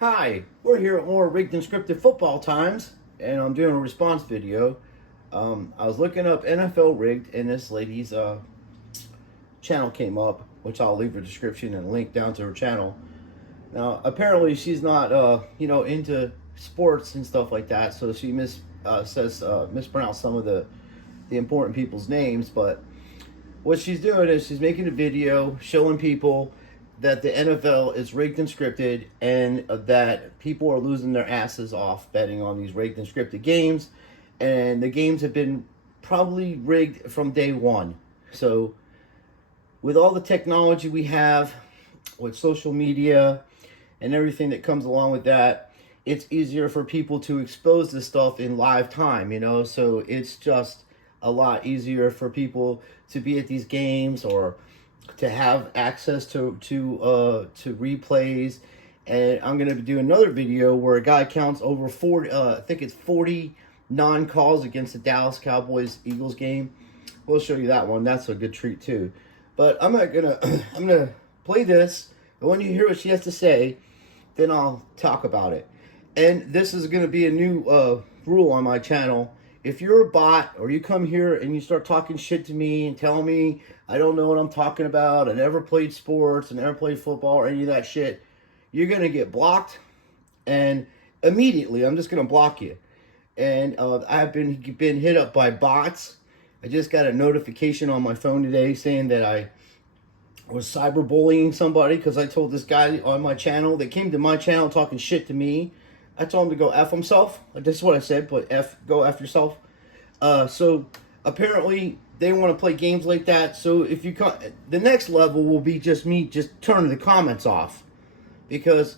Hi, we're here at more Rigged and Scripted Football Times, and I'm doing a response video. I was looking up NFL Rigged, and this lady's channel came up, which I'll leave her description and link down to her channel. Now, apparently, she's not, into sports and stuff like that, so she mispronounced some of the important people's names. But what she's doing is she's making a video showing people that the NFL is rigged and scripted, and that people are losing their asses off betting on these rigged and scripted games, and the games have been probably rigged from day one. So with all the technology we have with social media and everything that comes along with that, it's easier for people to expose this stuff in live time, so it's just a lot easier for people to be at these games or to have access to replays. And I'm gonna do another video where a guy counts over 40, I think it's 40 non-calls against the Dallas Cowboys Eagles game. We'll show you that one. That's a good treat too. But I'm gonna play this, and when you hear what she has to say, then I'll talk about it. And this is gonna be a new rule on my channel. If you're a bot or you come here and you start talking shit to me and telling me I don't know what I'm talking about, I never played sports, I never played football or any of that shit, you're going to get blocked. And immediately, I'm just going to block you. And I've been hit up by bots. I just got a notification on my phone today saying that I was cyberbullying somebody because I told this guy on my channel that came to my channel talking shit to me. I told him to go F himself. This is what I said, but go F yourself. So apparently they want to play games like that. So if you come, the next level will be just me just turning the comments off. Because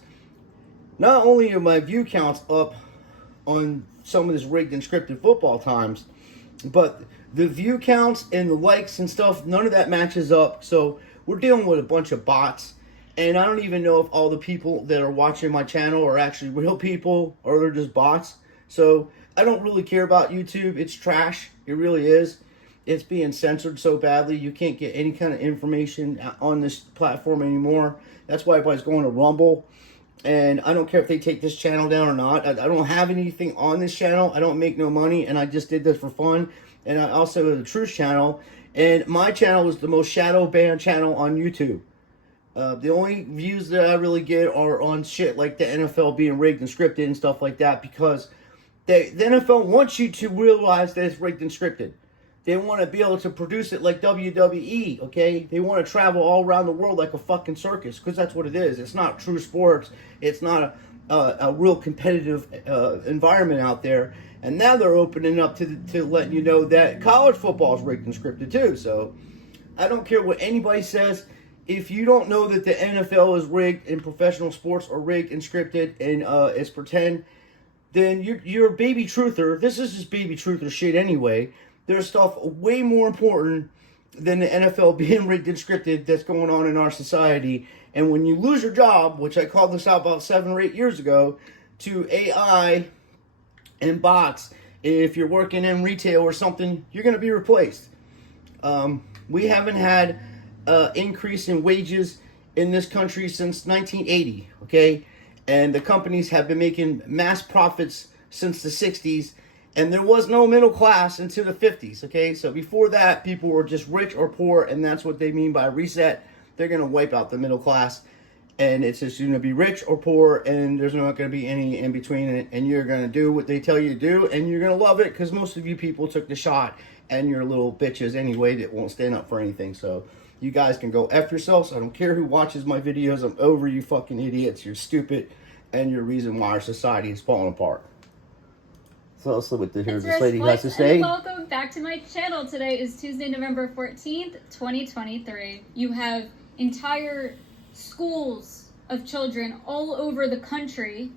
not only are my view counts up on some of this rigged and scripted football times, but the view counts and the likes and stuff, none of that matches up. So we're dealing with a bunch of bots. And I don't even know if all the people that are watching my channel are actually real people or they're just bots. So I don't really care about YouTube. It's trash. It really is. It's being censored so badly. You can't get any kind of information on this platform anymore. That's why everybody's going to Rumble. And I don't care if they take this channel down or not. I don't have anything on this channel. I don't make no money. And I just did this for fun. And I also have the Truth channel. And my channel is the most shadow banned channel on YouTube. The only views that I really get are on shit like the NFL being rigged and scripted and stuff like that, because the NFL wants you to realize that it's rigged and scripted. They want to be able to produce it like WWE, okay? They want to travel all around the world like a fucking circus, because that's what it is. It's not true sports. It's not a real competitive environment out there. And now they're opening up to letting you know that college football is rigged and scripted too. So I don't care what anybody says. If you don't know that the NFL is rigged and professional sports are rigged and scripted and it's pretend, then you're a baby truther. This is just baby truther shit anyway. There's stuff way more important than the NFL being rigged and scripted that's going on in our society. And when you lose your job, which I called this out about 7 or 8 years ago, to AI and bots, if you're working in retail or something, you're going to be replaced. We haven't had increase in wages in this country since 1980, okay? And the companies have been making mass profits since the 60s, and there was no middle class until the 50s, okay? So before that, people were just rich or poor, and that's what they mean by reset. They're going to wipe out the middle class, and it's just going to be rich or poor, and there's not going to be any in between, and you're going to do what they tell you to do, and you're going to love it, because most of you people took the shot, and you're little bitches anyway that won't stand up for anything. So you guys can go F yourselves. I don't care who watches my videos. I'm over you fucking idiots. You're stupid, and you're the reason why our society is falling apart. So let's see what this lady has to say. And welcome back to my channel. Today is Tuesday, November 14th, 2023. You have entire schools of children all over the country,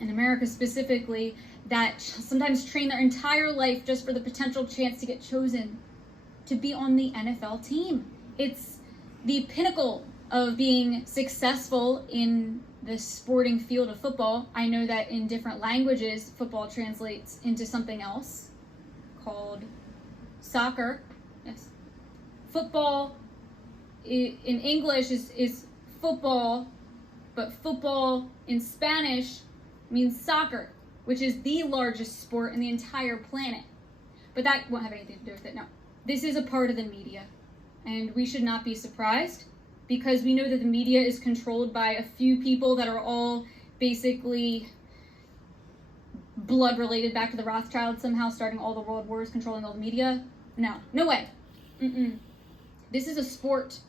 in America specifically, that sometimes train their entire life just for the potential chance to get chosen to be on the NFL team. It's the pinnacle of being successful in the sporting field of football. I know that in different languages, football translates into something else called soccer. Yes. Football in English is football, but football in Spanish means soccer, which is the largest sport in the entire planet. But that won't have anything to do with it, no. This is a part of the media, and we should not be surprised because we know that the media is controlled by a few people that are all basically blood related back to the Rothschilds somehow, starting all the world wars, controlling all the media. No way. This is a sport.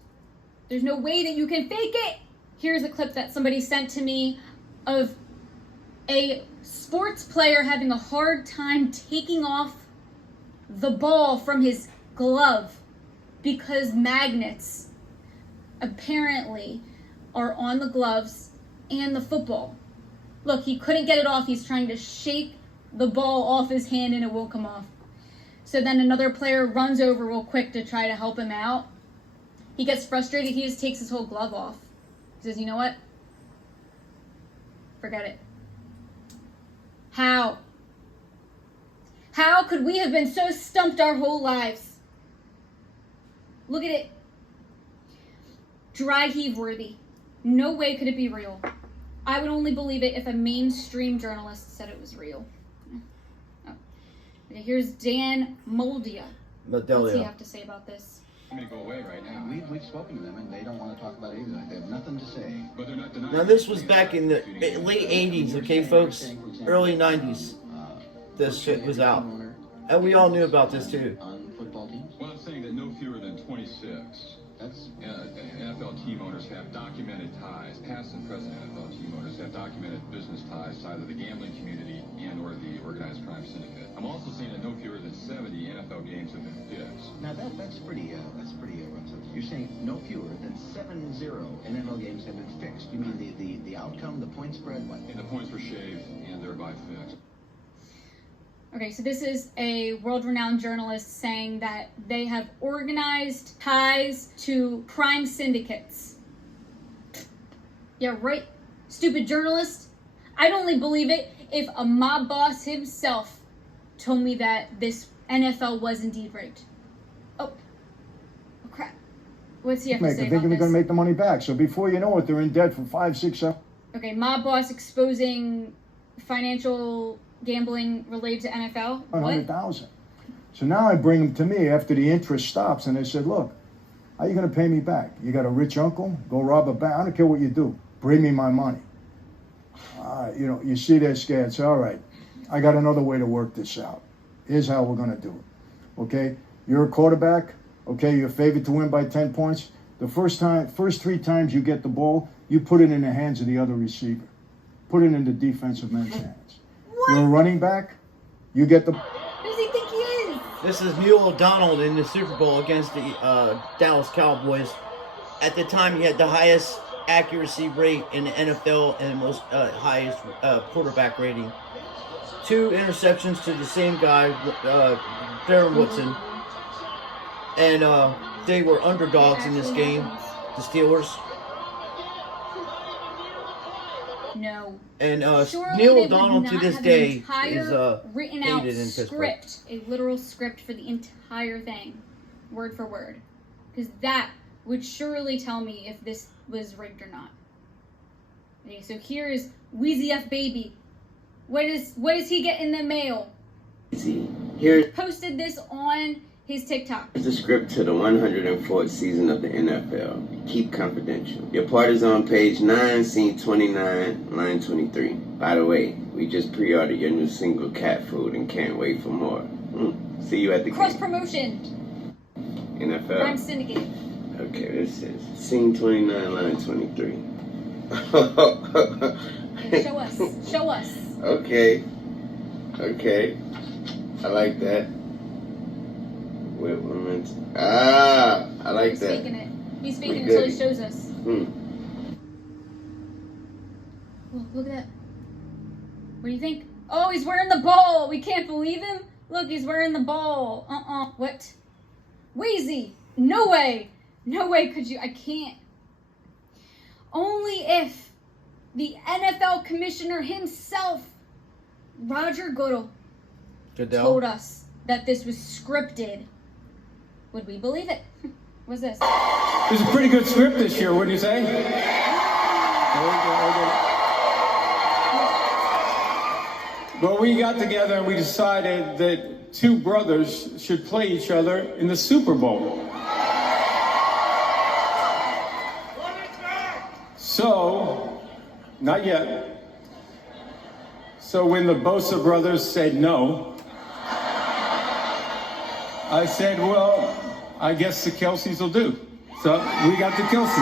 There's no way that you can fake it. Here's a clip that somebody sent to me of a sports player having a hard time taking off the ball from his glove because magnets apparently are on the gloves and the football. Look, he couldn't get it off. He's trying to shake the ball off his hand and it won't come off. So then another player runs over real quick to try to help him out. He gets frustrated. He just takes his whole glove off. He says, you know what? Forget it. How? How could we have been so stumped our whole lives? Look at it. Dry heave worthy. No way could it be real. I would only believe it if a mainstream journalist said it was real. Oh. Okay, here's Dan Moldia. What's he have to say about this? I'm going to go away right now. We've spoken to them and they don't want to talk about it either. They have nothing to say. But they're not denying. Now this was back in the late 80s, okay folks? Early 90s. This shit was out. And we all knew about this too. On football teams? Well, I'm saying that no fewer than 26 NFL team owners have documented ties. Past and present NFL team owners have documented business ties to either the gambling community and or the organized crime syndicate. I'm also saying that no fewer than 70 NFL games have been fixed. Now that's pretty aggressive. You're saying no fewer than 70 NFL games have been fixed. You mean the outcome, the point spread, what? And the points were shaved and thereby fixed. Okay, so this is a world-renowned journalist saying that they have organized ties to crime syndicates. Yeah, right, stupid journalist. I'd only believe it if a mob boss himself told me that this NFL was indeed rigged. Oh crap. What's he have to say about thinking they're this? going to make the money back. So before you know it, they're in debt for 5, 6, 7. Okay, mob boss exposing financial gambling related to NFL. 100,000. So now I bring them to me after the interest stops, and they said, "Look, how are you going to pay me back? You got a rich uncle? Go rob a bank. I don't care what you do. Bring me my money." You see they're scared. So all right, I got another way to work this out. Here's how we're going to do it. Okay, you're a quarterback. Okay, you're favored to win by 10 points. The first 3 times you get the ball, you put it in the hands of the other receiver. Put it in the defensive man's hands. What? You're a running back. You get the. Who does he think he is? This is Neil O'Donnell in the Super Bowl against the Dallas Cowboys. At the time, he had the highest accuracy rate in the NFL and the most highest quarterback rating. 2 interceptions to the same guy, Darren Woodson. And they were underdogs in this game, the Steelers. No. And Surely Neil they would O'Donnell not to this have day an entire is written out hated in Pittsburgh. script, a literal script for the entire thing, word for word, because that would surely tell me if this was rigged or not. Okay, so here is Weezy F Baby. What does he get in the mail? Here's Posted this on his TikTok. the script to the 104th season of the NFL. Keep confidential. Your part is on page 9, scene 29, line 23. By the way, we just pre-ordered your new single, Cat Food, and can't wait for more. See you at the Cross game. promotion. NFL. Crime Syndicate. Okay, this is scene 29, line 23. Yeah, show us. Show us. Okay. I like that. I like He's that. faking it. He's faking it good. until he shows us. Look at that. What do you think? Oh, he's wearing the ball. We can't believe him. Look, he's wearing the ball. What? Wheezy. No way. No way could you. I can't. Only if the NFL commissioner himself, Roger Goodell, told us that this was scripted, would we believe it? What's this? There's a pretty good script this year, wouldn't you say? Well, we got together and we decided that two brothers should play each other in the Super Bowl. So, not yet. So when the Bosa brothers said no, I said, well, I guess the Kelce's will do. So we got the Kelce's.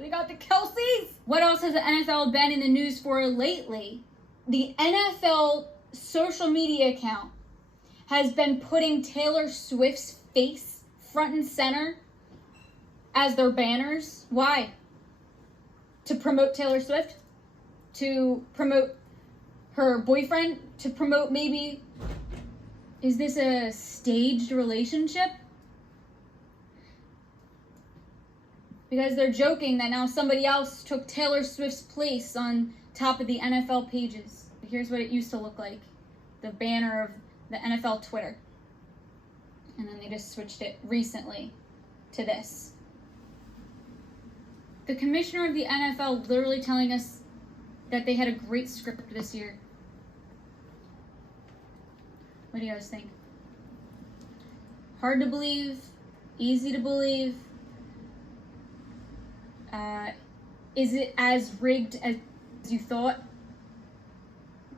We got the Kelce's. What else has the NFL been in the news for lately? The NFL social media account has been putting Taylor Swift's face front and center as their banners. Why? To promote Taylor Swift? To promote her boyfriend? To promote maybe, is this a staged relationship? Because they're joking that now somebody else took Taylor Swift's place on top of the NFL pages. Here's what it used to look like. The banner of the NFL Twitter. And then they just switched it recently to this. The commissioner of the NFL literally telling us that they had a great script this year. What do you guys think? Hard to believe? Easy to believe? Is it as rigged as you thought?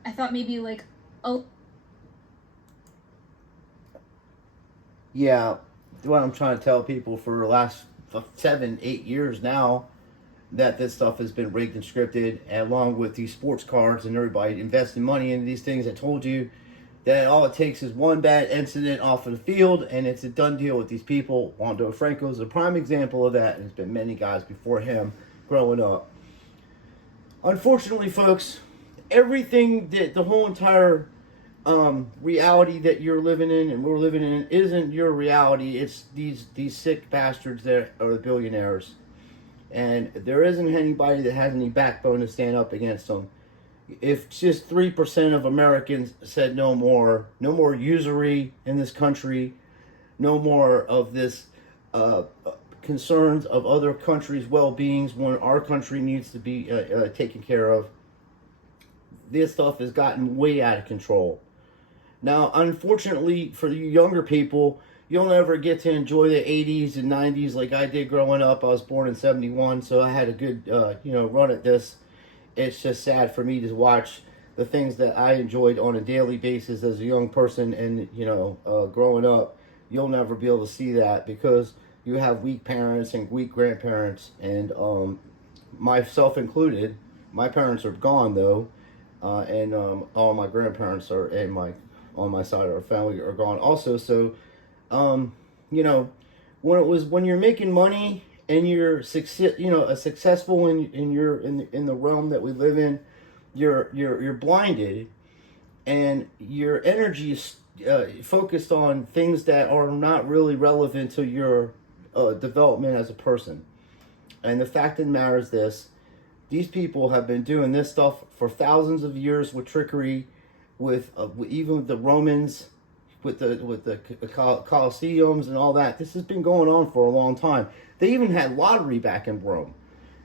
I thought maybe like, oh. Yeah, what I'm trying to tell people for the last 7-8 years now, that this stuff has been rigged and scripted, along with these sports cards and everybody investing money into these things. I told you that all it takes is one bad incident off of the field, and it's a done deal with these people. Wander Franco is a prime example of that, and there's been many guys before him growing up. Unfortunately, folks, everything that the whole entire reality that you're living in and we're living in isn't your reality. It's these sick bastards that are the billionaires. And there isn't anybody that has any backbone to stand up against them. If just 3% of Americans said no more usury in this country, no more of this concerns of other countries' well-beings when our country needs to be taken care of, this stuff has gotten way out of control. Now, unfortunately for you younger people, you'll never get to enjoy the 80s and 90s like I did growing up. I was born in 71, so I had a good run at this. It's just sad for me to watch the things that I enjoyed on a daily basis as a young person, and growing up, you'll never be able to see that because you have weak parents and weak grandparents, and myself included. My parents are gone though, and all my grandparents are, and on my side of our family are gone also. So, when you're making money and you're successful in the realm that we live in, you're blinded, and your energy is focused on things that are not really relevant to your development as a person. And the fact of the matter is this: these people have been doing this stuff for thousands of years with trickery, with even the Romans, with the Colosseums and all that. This has been going on for a long time. They even had lottery back in Rome,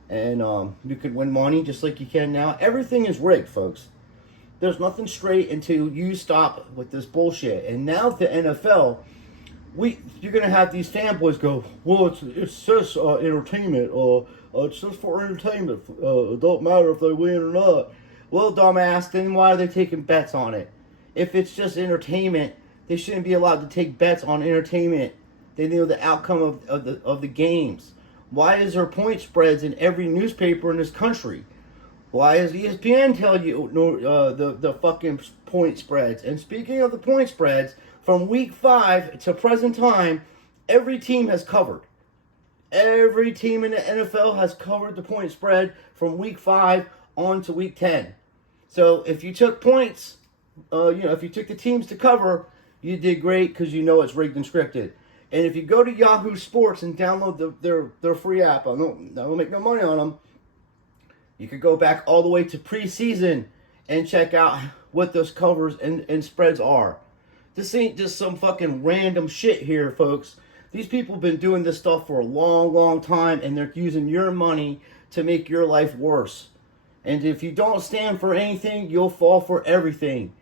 and you could win money just like you can now. Everything is rigged, folks. There's nothing straight until you stop with this bullshit. And now the NFL, you're gonna have these fanboys go, well, it's just entertainment, it's just for entertainment. It don't matter if they win or not. Well, dumbass, then why are they taking bets on it? If it's just entertainment, they shouldn't be allowed to take bets on entertainment. They know the outcome of the games. Why is there point spreads in every newspaper in this country? Why is ESPN tell you the fucking point spreads? And speaking of the point spreads, from week 5 to present time, every team has covered. Every team in the NFL has covered the point spread from week 5 on to week 10. So if you took points, if you took the teams to cover, you did great because you know it's rigged and scripted. And if you go to Yahoo Sports and download their free app, I don't make no money on them. You could go back all the way to preseason and check out what those covers and spreads are. This ain't just some fucking random shit here, folks. These people have been doing this stuff for a long, long time, and they're using your money to make your life worse. And if you don't stand for anything, you'll fall for everything.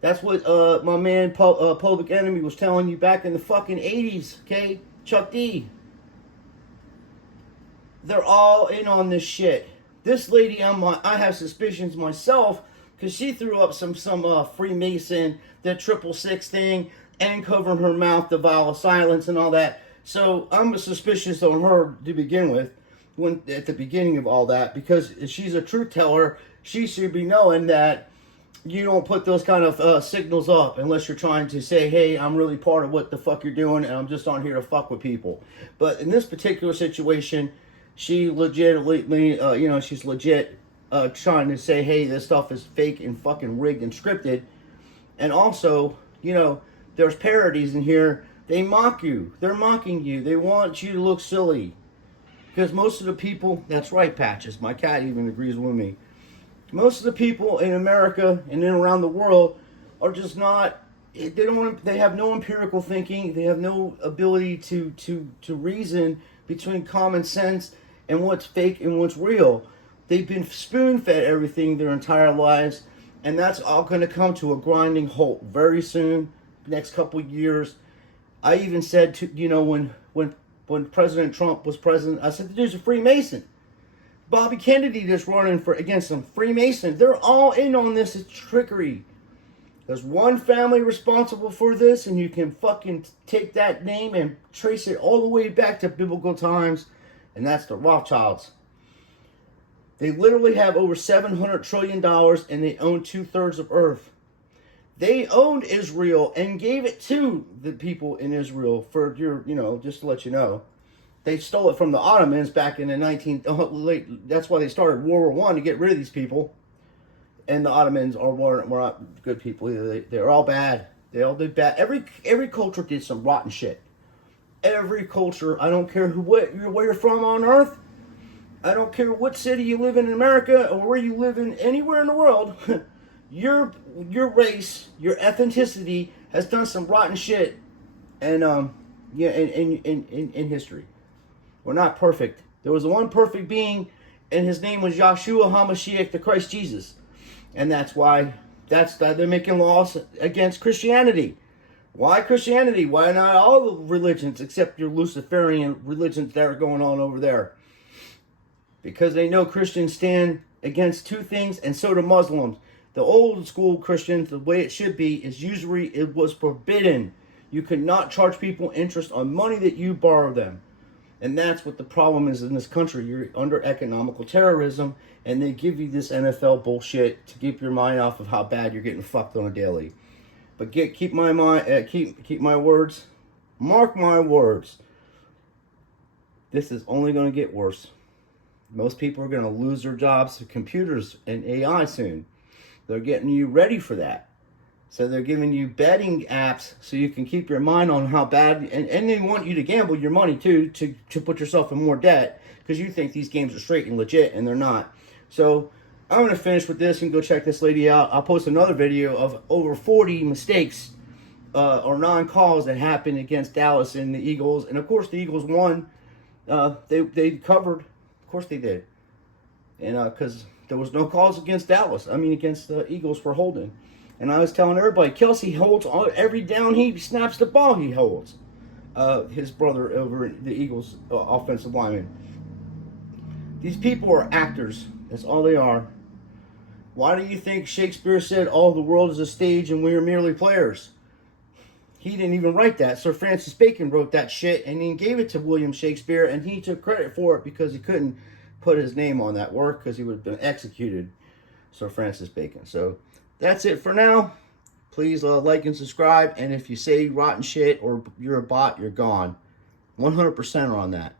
That's what my man Public Enemy was telling you back in the fucking 80s, okay? Chuck D. They're all in on this shit. This lady, I have suspicions myself, because she threw up some Freemason, the 666 thing, and covering her mouth, the vow of silence and all that. So I'm suspicious on her to begin with, at the beginning of all that, because if she's a truth teller, she should be knowing that you don't put those kind of signals up unless you're trying to say, hey, I'm really part of what the fuck you're doing, and I'm just on here to fuck with people. But in this particular situation, she legitimately, she's legit trying to say, hey, this stuff is fake and fucking rigged and scripted. And also, there's parodies in here. They mock you. They're mocking you. They want you to look silly. Because most of the people, that's right, Patches, my cat even agrees with me. Most of the people in America and then around the world are just not, they have no empirical thinking. They have no ability to reason between common sense and what's fake and what's real. They've been spoon-fed everything their entire lives, and that's all going to come to a grinding halt very soon, next couple of years. I even said, when President Trump was president, I said, the dude's a Freemason. Bobby Kennedy just running against some Freemason. They're all in on this. It's trickery. There's one family responsible for this, and you can fucking take that name and trace it all the way back to biblical times, and that's the Rothschilds. They literally have over $700 trillion, and they own 2/3 of Earth. They owned Israel and gave it to the people in Israel for just to let you know. They stole it from the Ottomans back in the that's why they started World War I, to get rid of these people. And the Ottomans were not good people either. They're all bad. They all did bad. Every culture did some rotten shit. Every culture, I don't care where you're from on Earth. I don't care what city you live in America or where you live in anywhere in the world. Your race, your ethnicity has done some rotten shit, and in history. We're not perfect. There was one perfect being, and his name was Yahshua HaMashiach, the Christ Jesus, and that's why they're making laws against Christianity. Why Christianity? Why not all the religions except your Luciferian religions that are going on over there? Because they know Christians stand against two things, and so do Muslims. The old school Christians, the way it should be, is usury. It was forbidden. You could not charge people interest on money that you borrow them. And that's what the problem is in this country. You're under economical terrorism, and they give you this NFL bullshit to keep your mind off of how bad you're getting fucked on a daily. But keep my words. Mark my words. This is only going to get worse. Most people are going to lose their jobs to computers and AI soon. They're getting you ready for that. So they're giving you betting apps so you can keep your mind on how bad, and they want you to gamble your money too, to put yourself in more debt, because you think these games are straight and legit, and they're not. So I'm going to finish with this and go check this lady out. I'll post another video of over 40 mistakes or non-calls that happened against Dallas and the Eagles. And of course the Eagles won. They covered. Of course they did. And because there was no calls against against the Eagles for holding. And I was telling everybody, Kelsey holds every down he snaps the ball he holds. His brother over the Eagles offensive lineman. These people are actors. That's all they are. Why do you think Shakespeare said, all the world is a stage and we are merely players? He didn't even write that. Sir Francis Bacon wrote that shit, and he gave it to William Shakespeare, and he took credit for it because he couldn't put his name on that work because he would have been executed. Sir Francis Bacon. So that's it for now. Please like and subscribe. And if you say rotten shit or you're a bot, you're gone. 100% on that.